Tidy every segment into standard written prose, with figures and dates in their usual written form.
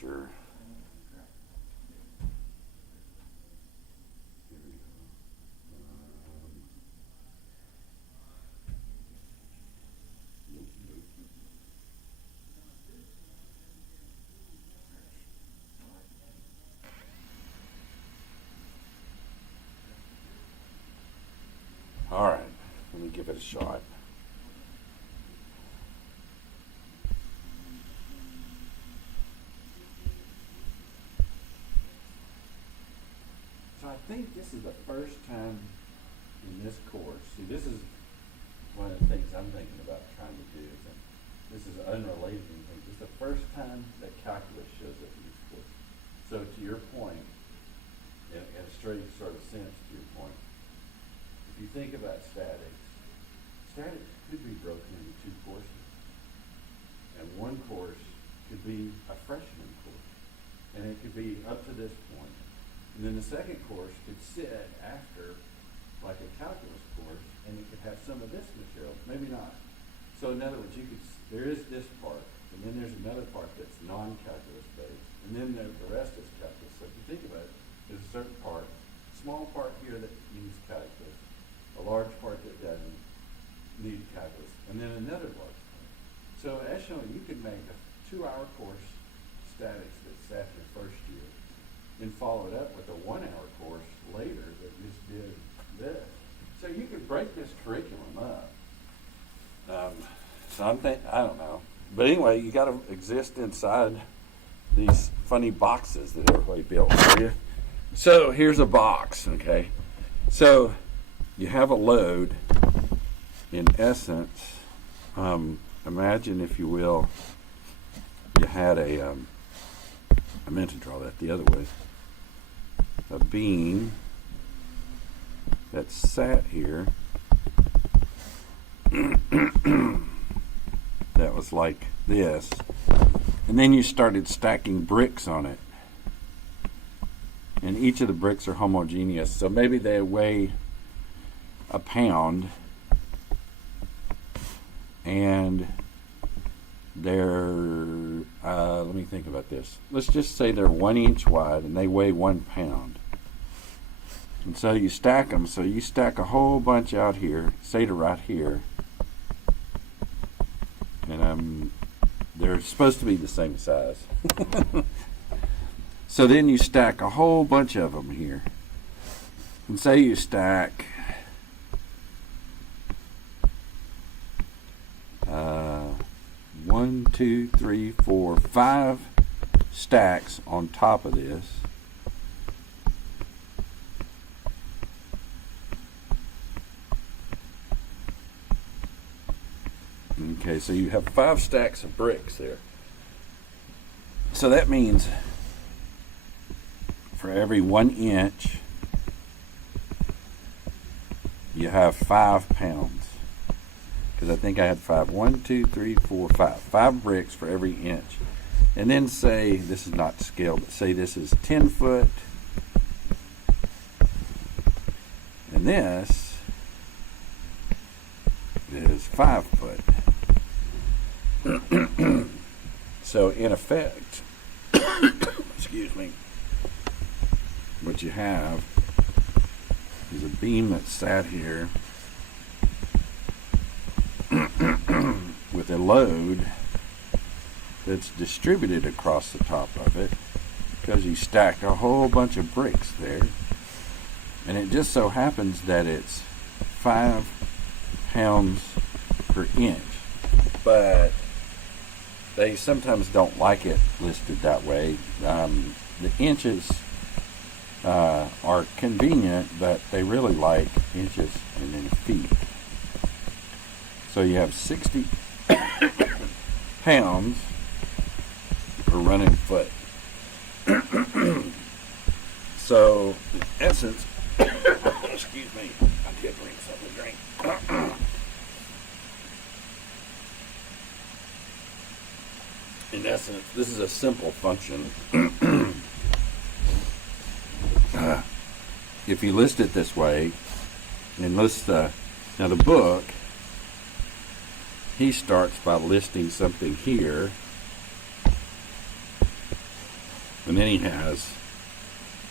sure. All right, let me give it a shot. So I think this is the first time in this course. See, this is one of the things I'm thinking about trying to do. This is unrelated to anything. This is the first time that calculus shows up in this course. So to your point, in a straight sort of sense to your point, if you think about statics could be broken into two courses. And one course could be a freshman course. And it could be up to this point. And then the second course could sit after, like a calculus course, and it could have some of this material, maybe not. So in other words, there is this part, and then there's another part that's non-calculus based, and then the rest is calculus. So if you think about it, there's a certain part, small part here that needs calculus, a large part that doesn't need calculus, and then another large part. So as shown, you could make a 2-hour course statics that sat your first year, and follow it up with a 1-hour course later that just did this. So you could break this curriculum up. So I don't know. But anyway, you got to exist inside these funny boxes that everybody built for you. So here's a box, okay? So you have a load, in essence. Imagine, if you will, you had I meant to draw that the other way. A beam that sat here that was like this, and then you started stacking bricks on it, and each of the bricks are homogeneous, so maybe they weigh a pound, and they're let me think about this. Let's just say they're 1 inch wide and they weigh 1 pound. And so you stack them. So you stack a whole bunch out here, say to right here, and they're supposed to be the same size. So then you stack a whole bunch of them here, and say you stack 1, 2, 3, 4, 5 stacks on top of this. Okay, so you have 5 stacks of bricks there. So that means for every 1 inch, you have 5 pounds. Because I think I had 5. 1, 2, 3, 4, 5. 5 bricks for every inch. And then say, this is not scale, but say this is 10 foot. And this is 5 foot. So in effect, excuse me, what you have is a beam that sat here with a load that's distributed across the top of it, because you stacked a whole bunch of bricks there, and it just so happens that it's 5 pounds per inch, but they sometimes don't like it listed that way. The inches are convenient, but they really like inches and then feet. So you have 60 pounds per running foot. So, in essence, excuse me, I did bring something to drink. In essence, this is a simple function. If you list it this way, and list now the book, he starts by listing something here, And then he has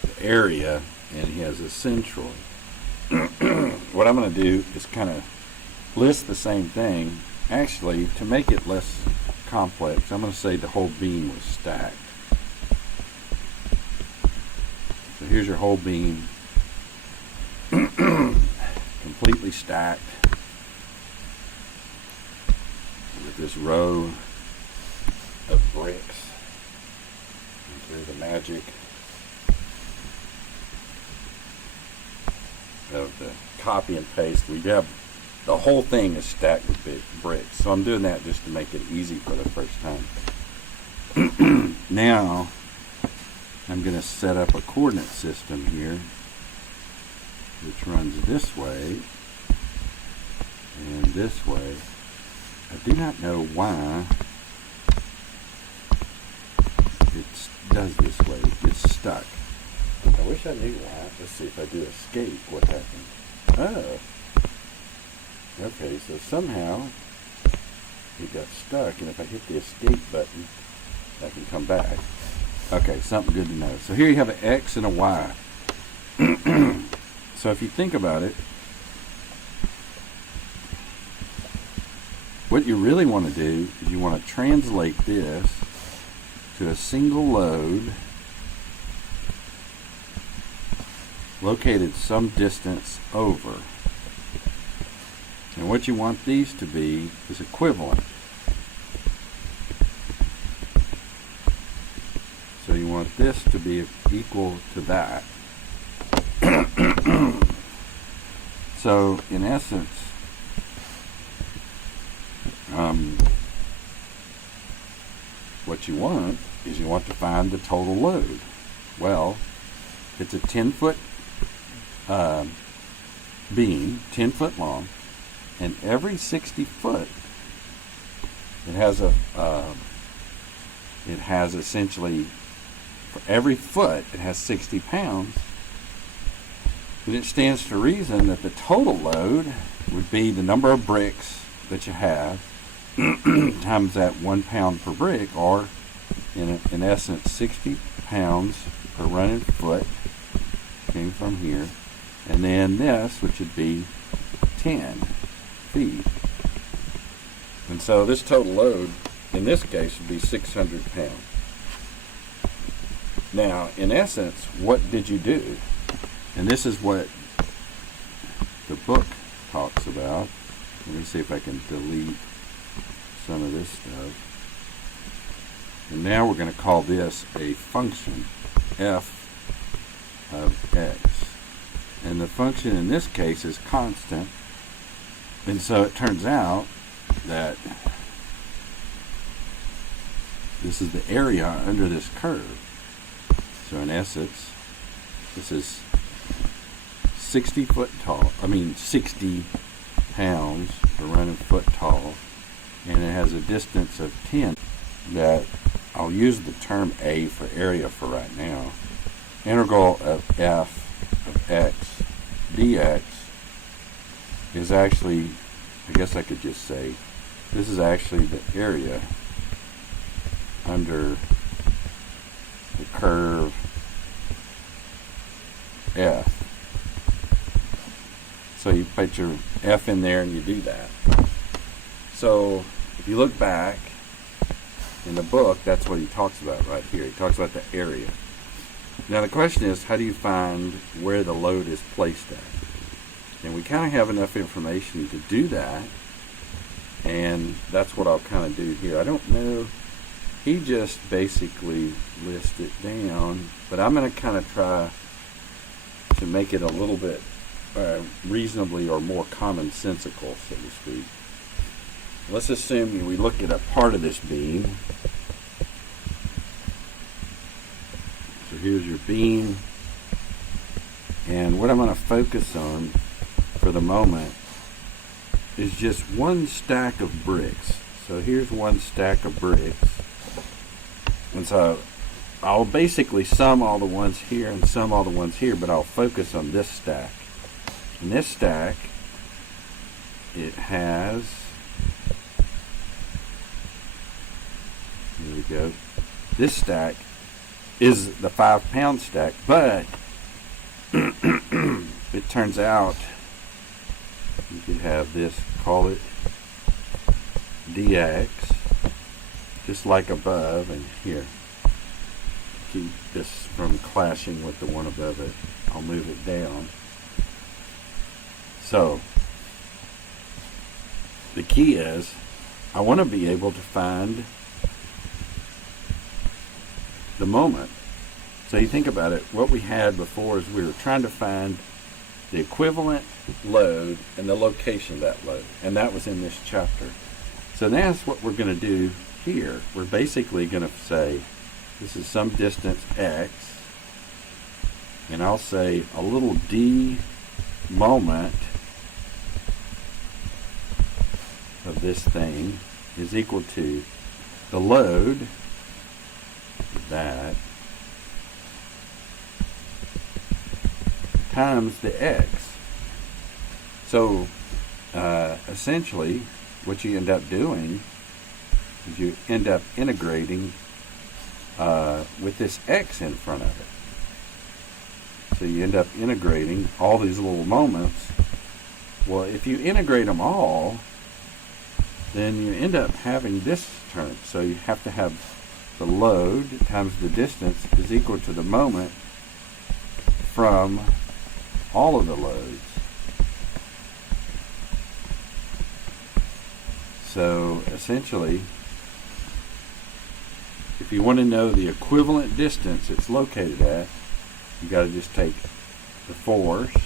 the area, and he has a central. What I'm going to do is kind of list the same thing. Actually, to make it less complex, I'm going to say the whole beam was stacked. So here's your whole beam, completely stacked with this row of bricks. There's the magic of the copy and paste. We have the whole thing is stacked with big bricks. So I'm doing that just to make it easy for the first time. Now I'm going to set up a coordinate system here which runs this way and this way. I do not know why it does this way. It gets stuck. I wish I knew why. Let's see if I do escape, what happens. Oh. Okay, so somehow it got stuck, and if I hit the escape button, I can come back. Okay, something good to know. So here you have an X and a Y. So if you think about it, what you really want to do is you want to translate this to a single load located some distance over. And what you want these to be is equivalent. So you want this to be equal to that. So in essence, what you want is you want to find the total load. Well, it's a 10-foot beam, 10 foot long, and every 60 foot it has essentially, for every foot it has 60 pounds. And it stands to reason that the total load would be the number of bricks that you have times that 1 pound per brick, or in essence 60 pounds per running foot came from here, and then this, which would be 10 feet. And so this total load in this case would be 600 pounds. Now in essence, what did you do? And this is what the book talks about. Let me see if I can delete some of this stuff. And now we're going to call this a function, f of x. And the function in this case is constant. And so it turns out that this is the area under this curve. So in essence, this is 60 pounds per running foot tall, and it has a distance of 10. That I'll use the term A for area for right now. Integral of f of x dx is actually, I guess I could just say, this is actually the area under the curve f. So you put your f in there and you do that. So if you look back in the book, that's what he talks about right here. He talks about the area. Now the question is, how do you find where the load is placed at? And we kind of have enough information to do that, and that's what I'll kind of do here. I don't know, he just basically lists it down, but I'm going to kind of try to make it a little bit reasonably or more commonsensical, so to speak. Let's assume we look at a part of this beam. So here's your beam, and what I'm going to focus on for the moment is just one stack of bricks. So here's one stack of bricks, and so I'll basically sum all the ones here and sum all the ones here, but I'll focus on this stack. And this stack, it has, here we go, this stack, is the 5-pound stack, but it turns out you could have this, call it DX, just like above, and here, keep this from clashing with the one above it, I'll move it down. So the key is I want to be able to find the moment. So you think about it, what we had before is we were trying to find the equivalent load and the location of that load, and that was in this chapter. So that's what we're going to do here. We're basically going to say this is some distance x, and I'll say a little d moment of this thing is equal to the load, that, times the x. So essentially what you end up doing is you end up integrating with this x in front of it. So you end up integrating all these little moments. Well, if you integrate them all, then you end up having this term. So you have to have the load times the distance is equal to the moment from all of the loads. So essentially, if you want to know the equivalent distance it's located at, you got to just take the force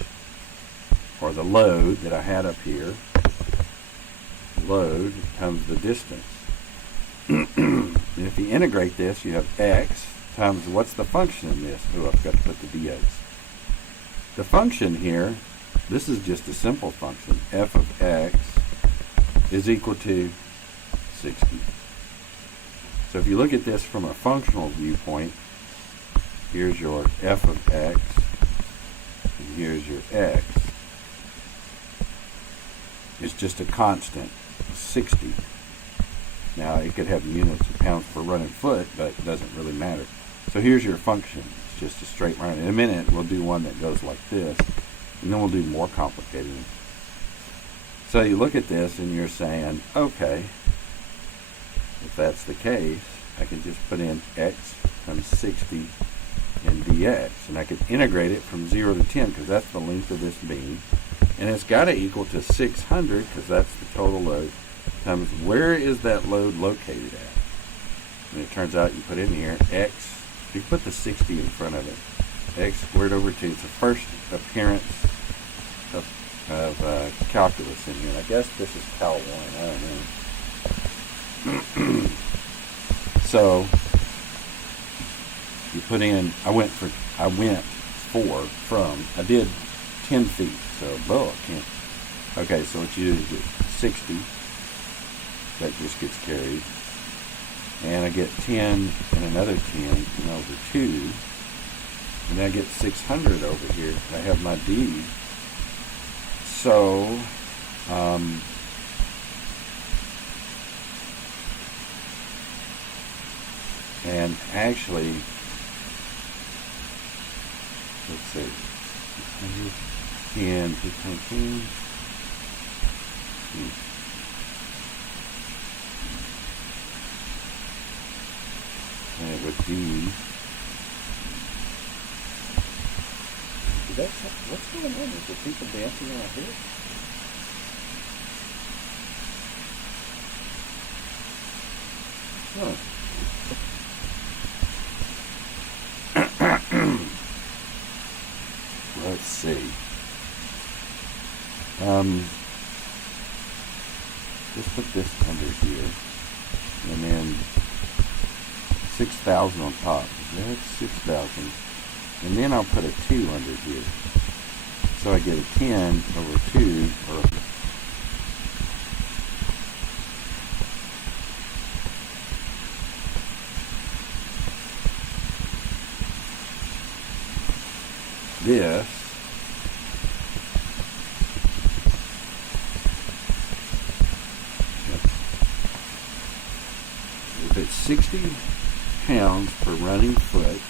or the load that I had up here, load times the distance. And if you integrate this, you have x times what's the function in this? Oh, I've got to put the dx. The function here, this is just a simple function. F of x is equal to 60. So if you look at this from a functional viewpoint, here's your f of x, and here's your x. It's just a constant, 60. Now, it could have units of pounds per running foot, but it doesn't really matter. So here's your function. It's just a straight line. In a minute, we'll do one that goes like this, and then we'll do more complicated. So you look at this, and you're saying, okay, if that's the case, I can just put in x times 60 and dx, and I could integrate it from 0 to 10, because that's the length of this beam, and it's got to equal to 600, because that's the total load, times where is that load located at. And it turns out you put in here x, you put the 60 in front of it, x squared over 2. It's the first appearance of calculus in here. And I guess this is Cal 1, I don't know. So you put in, I did 10 feet, so I can't. Okay, so what you do is get 60, that just gets carried, and I get 10 and another 10 and over 2, and then I get 600 over here. I have my D. So and actually, let's see, 600 and 15. And it would be, what's going on? Is there people dancing out here? Huh. Let's see. Just put this under here, and then 6,000 on top. That's 6,000. And then I'll put a 2 under here. So I get a 10 over 2, or this. If it's 60 pounds per running foot,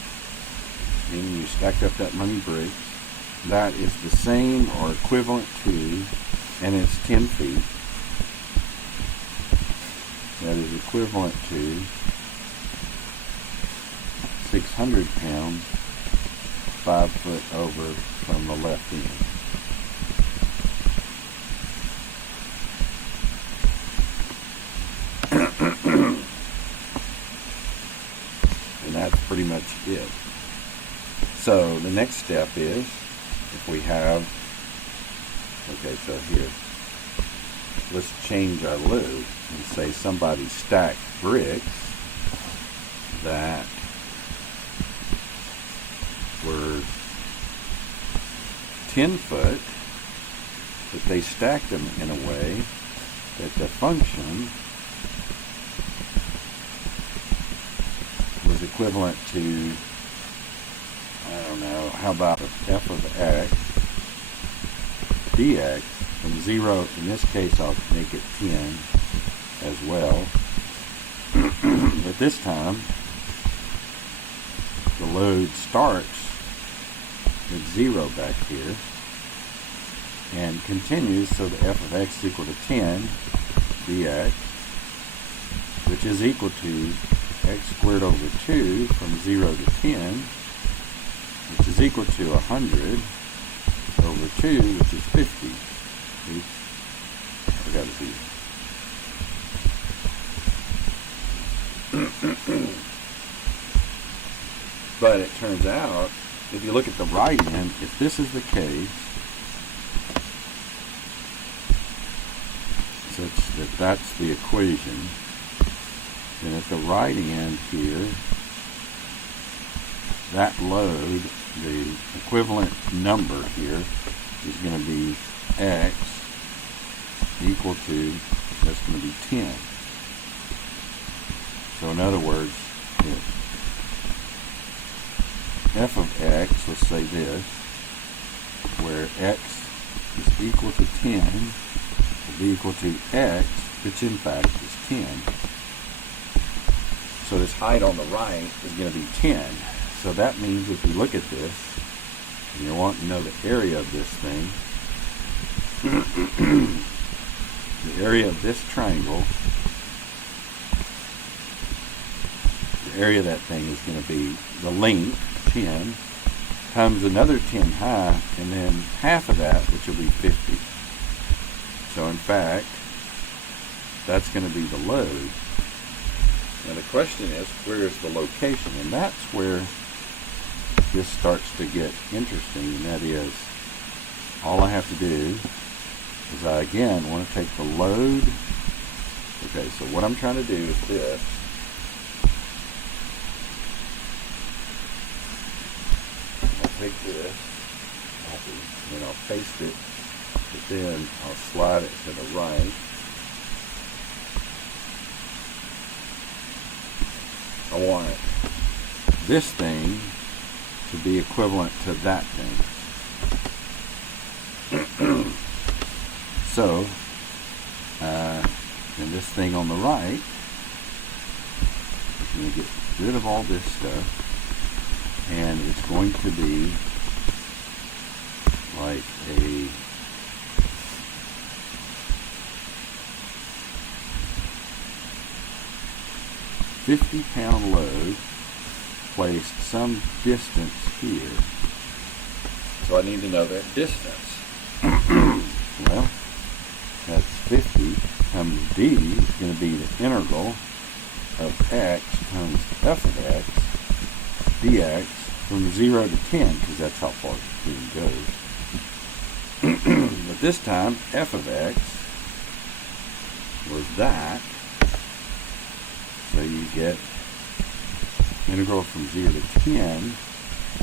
meaning you stacked up that many bricks, that is the same or equivalent to, and it's 10 feet, that is equivalent to 600 pounds, 5 foot over from the left end. And that's pretty much it. So the next step is, if we have, okay, so here, let's change our load and say somebody stacked bricks that were 10 foot, but they stacked them in a way that the function was equivalent to, I don't know, how about f of x dx from 0, in this case I'll make it 10 as well, but this time the load starts at 0 back here and continues, so the f of x is equal to 10 dx, which is equal to x squared over 2 from 0 to 10, which is equal to 100 over 2, which is 50. Oops, I forgot a 0. But it turns out, if you look at the right end, if this is the case, such that that's the equation, then at the right end here, that load, the equivalent number here, is going to be x equal to, that's going to be 10. So in other words, f of x, let's say this, where x is equal to 10 will be equal to x, which in fact is 10. So this height on the right is going to be 10. So that means if you look at this, and you want to know the area of this thing, the area of this triangle, the area of that thing is going to be the length, 10, times another 10 high, and then half of that, which will be 50. So in fact, that's going to be the load. Now the question is, where is the location? And that's where this starts to get interesting, and that is, all I have to do is I again want to take the load. Okay, so what I'm trying to do is this. I'll take this, and then I'll paste it, but then I'll slide it to the right. I want this thing to be equivalent to that thing. So, and this thing on the right, I'm going to get rid of all this stuff, and it's going to be like a £50-pound load placed some distance here. So I need to know that distance. Well, that's 50 times d is going to be the integral of x times f of x dx from 0 to 10, because that's how far the thing goes. But this time, f of x was that. So you get integral from 0 to 10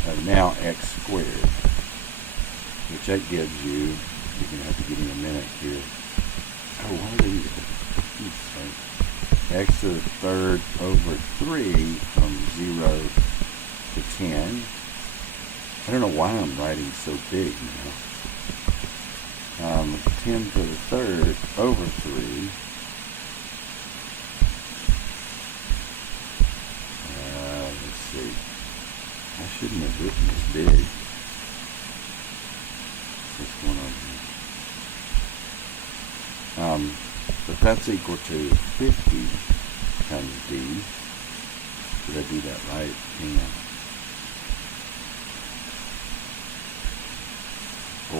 of now x squared, which that gives you, you're going to have to give me a minute here. Oh, what are these? X to the third over 3 from 0 to 10. I don't know why I'm writing so big now. 10 to the third over 3. shouldn't have written this big. What's going on here? But that's equal to 50 times D. Did I do that right? Hang on.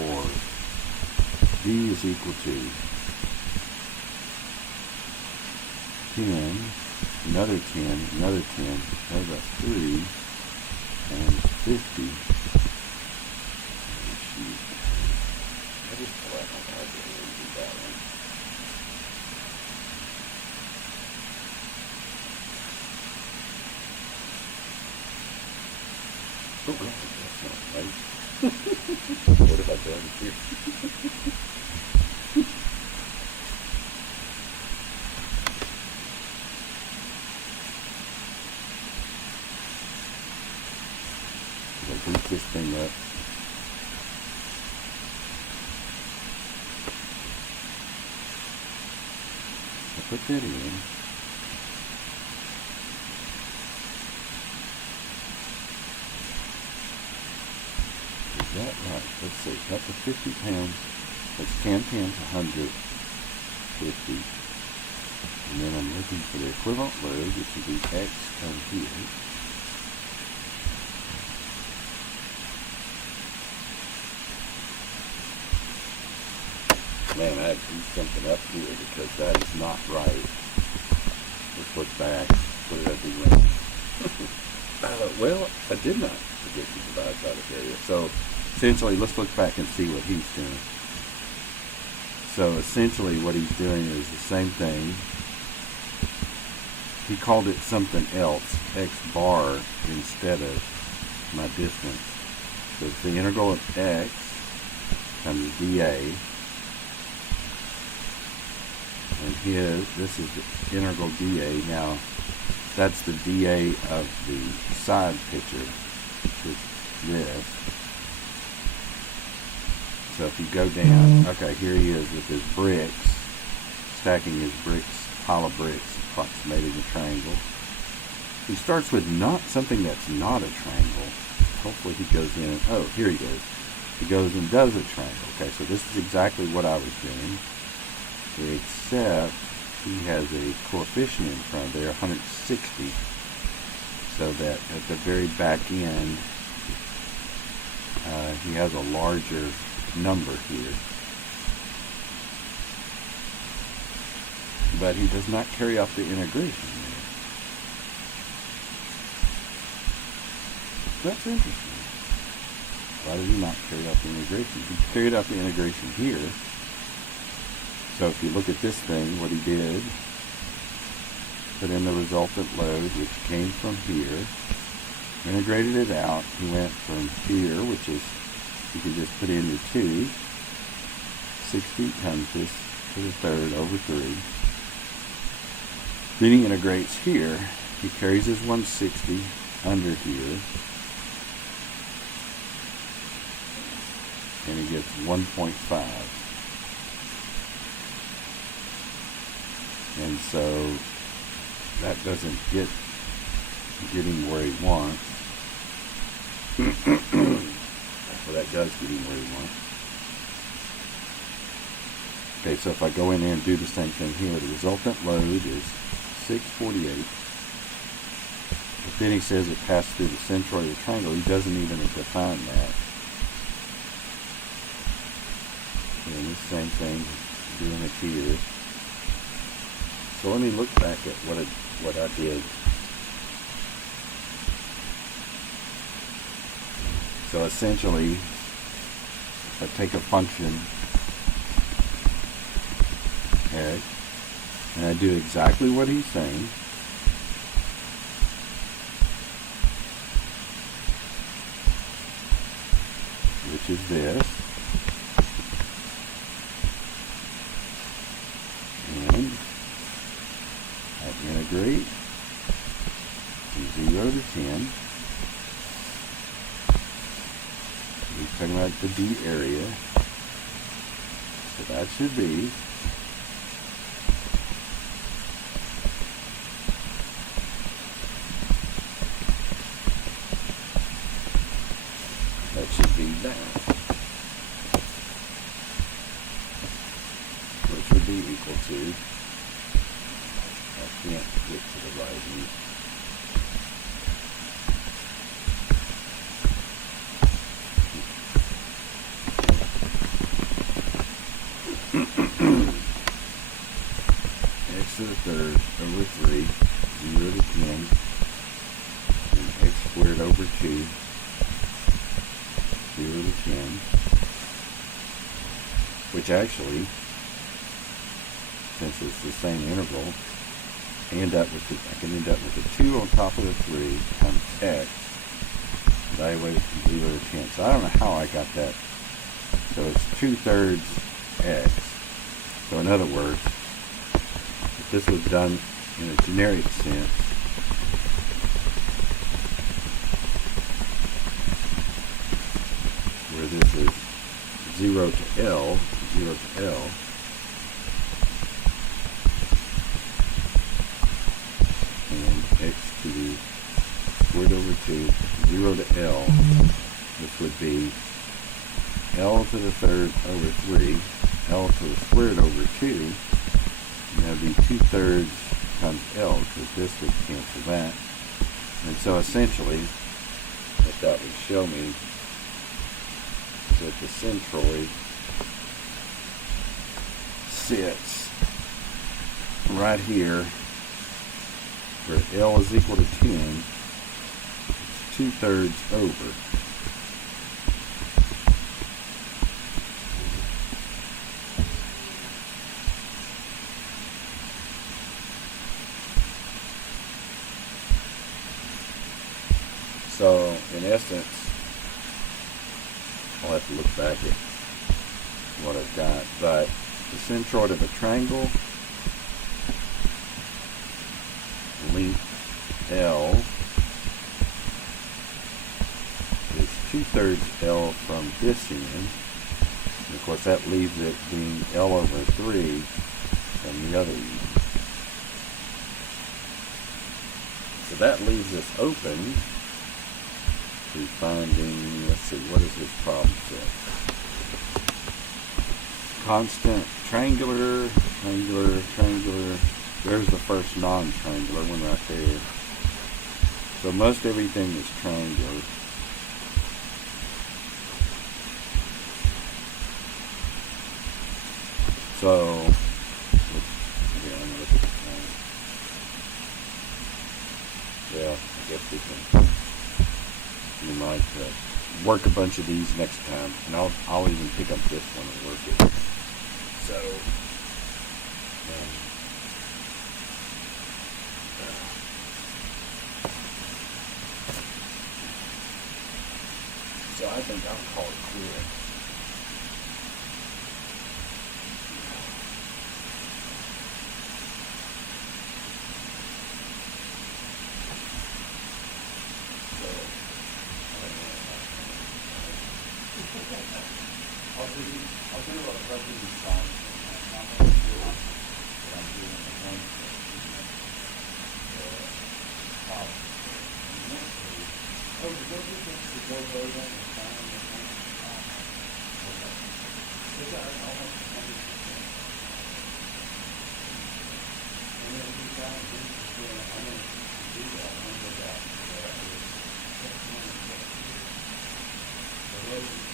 Or D is equal to 10, another 10, another 10, that's 3, and 50. I just pull out my calculator and do that one. Oh, God, that's not right. What have I done here? I'll boot this thing up. I'll put that in. Is that right? Let's see. Up to 50 pounds. That's 10 times 150. And then I'm looking for the equivalent load, which would be X times here. Man, I have to do something up here because that is not right. Let's look back. What did I do wrong? Well, I did not forget the divide by the area. So essentially, let's look back and see what he's doing. So essentially what he's doing is the same thing. He called it something else, X bar, instead of my distance. So it's the integral of X times dA. And this is the integral dA. Now, that's the dA of the side picture, which is this. So if you go down, okay, here he is with his bricks, stacking his bricks, pile of bricks, approximating a triangle. He starts with something that's not a triangle. Hopefully he goes in, oh, here he goes. He goes and does a triangle. Okay, so this is exactly what I was doing, except he has a coefficient in front there, 160, so that at the very back end, he has a larger number here. But he does not carry out the integration there. That's interesting. Why did he not carry out the integration? He carried out the integration here. So if you look at this thing, what he did, put in the resultant load, which came from here, integrated it out. He went from here, which is, you can just put in your 2, 60 times this to the third over 3. Then he integrates here. He carries his 160 under here, and he gets 1.5. And so that doesn't get him where he wants. Well, that does get him where he wants. Okay, so if I go in there and do the same thing here, the resultant load is 648. But then he says it passed through the centroid of the triangle. He doesn't even define that. And the same thing, doing it here. So let me look back at what I did. So essentially, if I take a function X and I do exactly what he's saying, which is this, and I integrate from 0 to 10. He's talking about the D area. So that should be would be that, which would be equal to, I can't get to the right view. X to the third over 3, 0 to 10, and x squared over 2, 0 to 10, which actually, since it's the same interval, I can end up with a 2 on top of the 3 times x, evaluated from 0 to 10. So I don't know how I got that. So it's 2/3 x. So in other words, if this was done in a generic sense, where this is 0 to L, 0 to L, and x to the squared over 2, 0 to L, which would be L to the third over 3, L to the squared over 2, and that would be 2/3 times L, because this would cancel that. And so essentially, what that would show me is that the centroid sits right here, where L is equal to 10, it's 2/3 over. So, in essence, I'll have to look back at what I've got, but the centroid of a triangle, length L, is 2/3 L from this end, and of course that leaves it being L over 3 from the other end. So that leaves us open to finding, let's see, what is this problem set? Constant, triangular, triangular, triangular. There's the first non-triangular one right there. So most everything is triangular. So, yeah, I'm gonna look at the plan. Yeah, I guess we might work a bunch of these next time, and I'll even pick up this one and work it. So, I think I'll call it quits. I'll do a revenue song. I'm not going to do what I'm doing in the Wednesday. Oh, did you get the go vote on the time? It's almost 20%. And then if you found this, I'm going to do that. I'm going to go back to that. The road is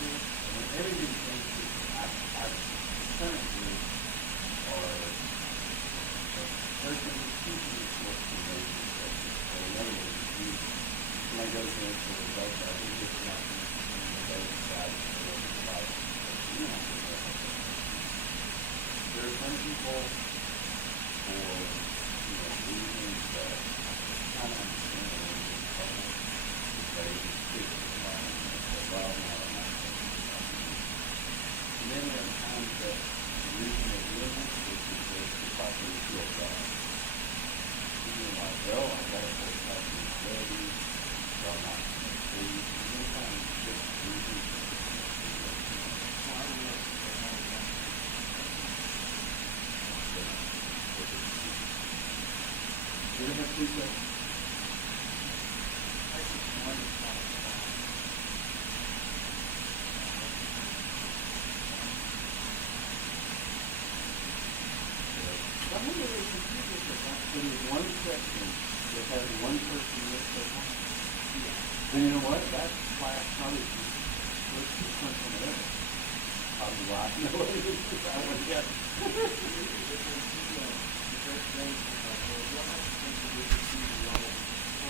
And everything changes. I currently are a person who's teaching this course for major subjects. So in other words, if you, when I go to the results, I think it's not the best side of the life. You don't have to know how to do it. There are some people for, reasons that I kind of understand a little bit better, that they just stick to the line and say, well, no, I'm not going to do that. And then there are times that the reason they're doing this is because they probably feel bad. You're like, well, I've got a full class ready, so I'm not going to sleep. And sometimes it's just reasons that you don't have two questions. I wonder if the computers are not putting one section that has one person with their time. And you know what? That class probably looks different from the other. Probably why I know it is. I would guess.